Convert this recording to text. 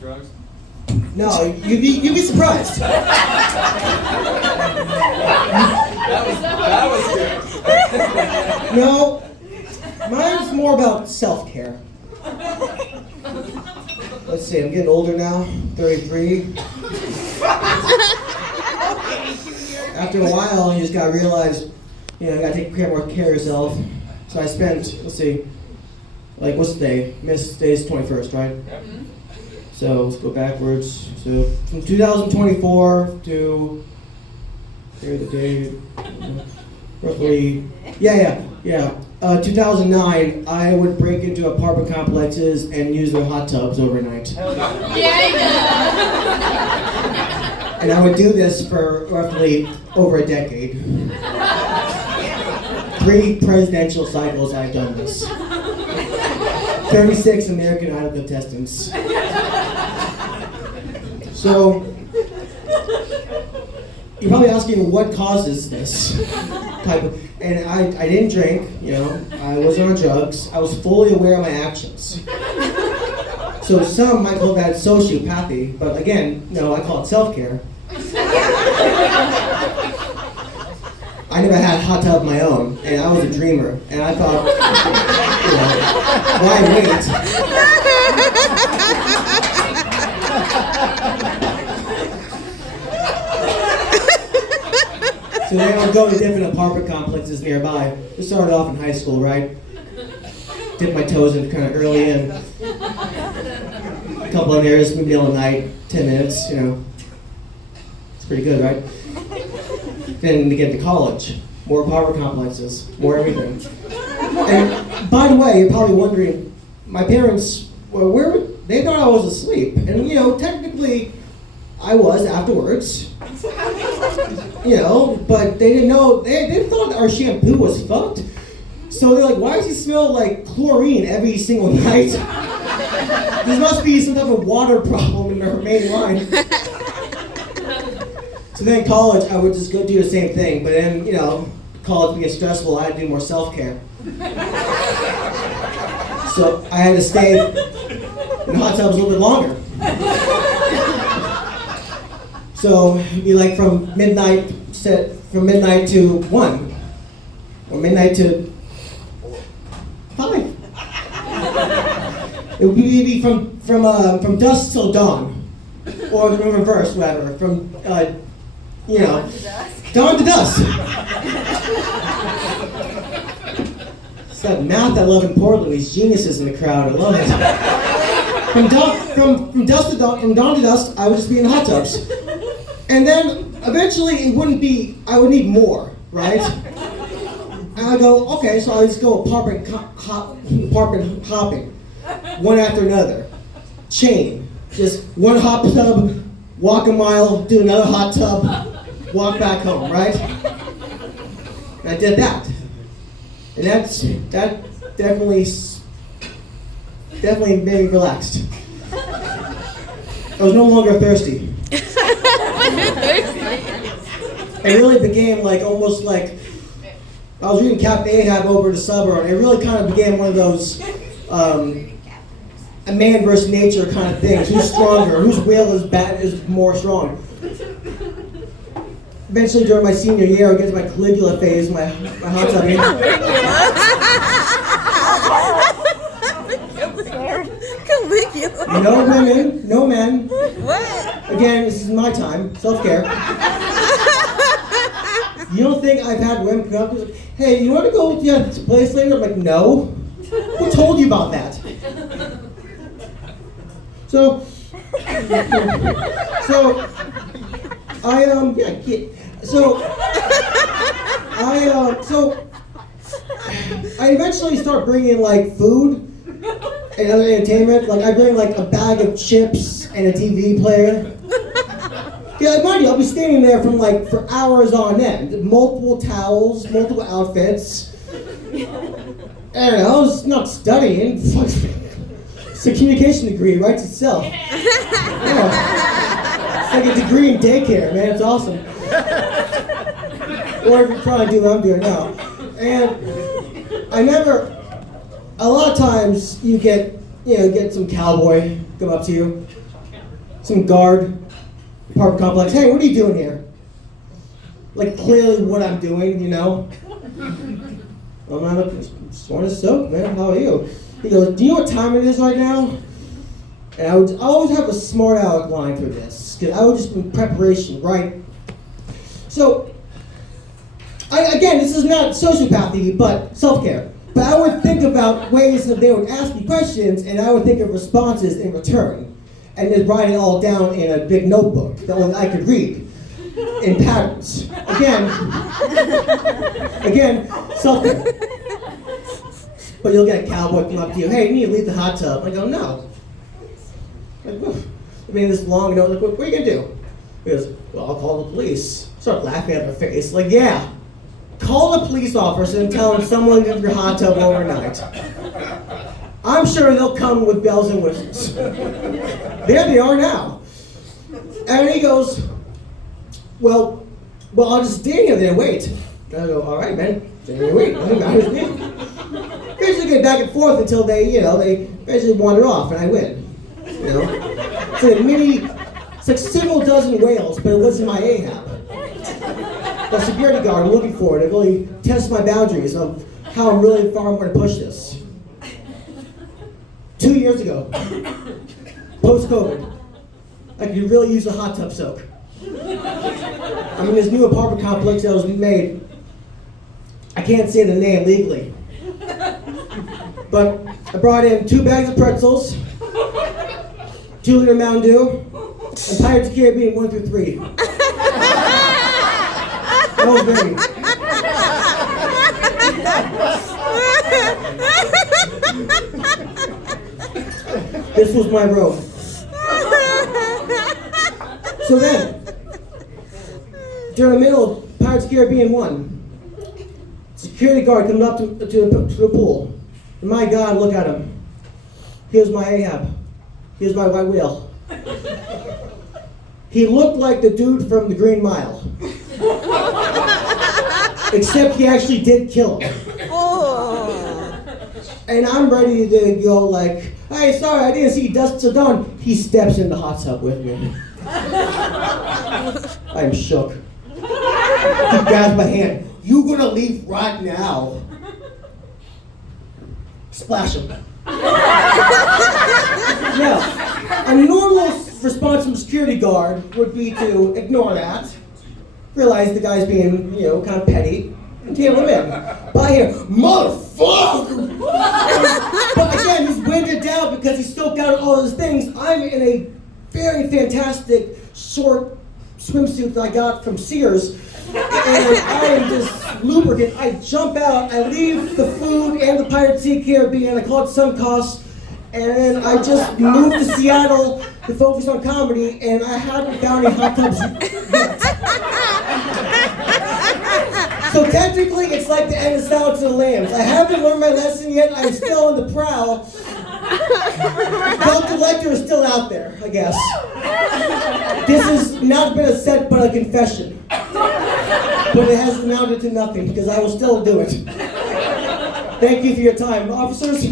Drugs? No, you'd be surprised. That was good. No, mine's more about self-care. Let's see, I'm getting older now, 33. After a while, you just gotta realize, you gotta take more care of yourself. So I spent, let's see, like what's the day? Miss Day's 21st, right? Yep. So let's go backwards. So from 2024 to, here's the date, roughly, 2009, I would break into apartment complexes and use their hot tubs overnight. And I would do this for roughly over a decade. 3 presidential cycles I've done this. 36 American Idol contestants. So, you're probably asking what causes this type of, and I didn't drink, I wasn't on drugs, I was fully aware of my actions. So some might call that sociopathy, but again, I call it self-care. I never had a hot tub of my own, and I was a dreamer, and I thought, why wait? So then I would go to different apartment complexes nearby. This started off in high school, right? Dip my toes in kind of early in. A couple of areas, maybe all night, 10 minutes, It's pretty good, right? Then to get to college, more apartment complexes, more everything. And by the way, you're probably wondering, my parents, they thought I was asleep. And technically, I was afterwards. But they didn't know, they thought our shampoo was fucked. So they're like, why does he smell like chlorine every single night? There must be some type of water problem in our main line. So then in college, I would just go do the same thing. But then, college would get stressful, I had to do more self-care. So I had to stay in the hot tubs a little bit longer. So it'd be like from midnight to 1, or midnight to 5. It would be from dusk till dawn, or in reverse, whatever. From dawn to dusk. It's that math I love in Portland. These geniuses in the crowd. I love it. From dusk to dawn, from dawn to dusk, I would just be in hot tubs. And then eventually it wouldn't be, I would need more, right? And I go, okay, so I'll just go apartment hopping, one after another. Chain, just one hot tub, walk a mile, do another hot tub, walk back home, right? And I did that. And that definitely made me relaxed. I was no longer thirsty. It really became almost like, I was reading Captain Ahab over the suburb, and it really kind of became one of those a man versus nature kind of things. Who's stronger? Whose will is more strong? Eventually, during my senior year, I get to my Caligula phase, my hot tub. Caligula. No women, no men. What? Again, this is my time, self-care. You don't think I've had women come up to me, hey, you want to go to this place later? I'm like, no. Who told you about that? So I eventually start bringing food and other entertainment. I bring a bag of chips and a TV player. Yeah, mind you, I'll be standing there for hours on end. Multiple towels, multiple outfits. I don't know, I was not studying. It's a communication degree, it writes itself. Yeah. It's like a degree in daycare, man, it's awesome. Or if you're trying to do what I'm doing now. And a lot of times you get some cowboy come up to you. some guard, apartment complex. Hey, what are you doing here? Like clearly what I'm doing, you know? I'm not a sworn as soap, man. How are you? He goes, do you know what time it is right now? And I always have a smart aleck line for this, because I would just in preparation, right? So, again, this is not sociopathy, but self-care. But I would think about ways that they would ask me questions, and I would think of responses in return, and then write it all down in a big notebook that only I could read in patterns. Again, self-care. But you'll get a cowboy come up to you, hey, you need to leave the hot tub. I go, no. Like, I mean, this long, you know, like, what are you gonna do? He goes, well, I'll call the police. Start laughing at their face. Like, yeah. Call the police officer and tell them someone's in your hot tub overnight. I'm sure they'll come with bells and whistles. There they are now. And he goes, well, I'll just stand here there and wait. And I go, all right, man. Stand here and wait. Nothing matters to me. Eventually get back and forth until they eventually wander off and I win. You know? It's like several dozen whales, but it wasn't my Ahab. The security guard, I'm looking for it. It really tests my boundaries of how really far I'm going to push this. 2 years ago, post-COVID, I could really use a hot tub soak. I'm in this new apartment complex that was made. I can't say the name legally. But I brought in 2 bags of pretzels, 2-liter Mountain Dew, and Pirates of the Caribbean 1 through 3. No baby. This was my room. So then, during the middle of Pirates of the Caribbean 1, security guard comes up to the pool. And my God, look at him. Here's my Ahab. Here's my white whale. He looked like the dude from the Green Mile. Except he actually did kill him. And I'm ready to go like, hey, sorry, I didn't see dusk till dawn. He steps in the hot tub with me. I'm shook. He grabs my hand. You gonna leave right now? Splash him. Now, a normal response from a security guard would be to ignore that, realize the guy's being, kind of petty, and tail him in. But I hear, motherfucker! But again, he's winded down because he still got all his things. I'm in a very fantastic short swimsuit that I got from Sears, and I am just lubricant. I jump out, I leave the food and the Pirates of the Caribbean, I call it sunk costs, and I just moved to Seattle to focus on comedy, and I haven't found any hot tubs yet. So technically, it's like the end of Silence of the Lambs. I haven't learned my lesson yet. I'm still on the prowl. Belt collector is still out there, I guess. This has not been a set, but a confession. But it has amounted to nothing, because I will still do it. Thank you for your time, officers.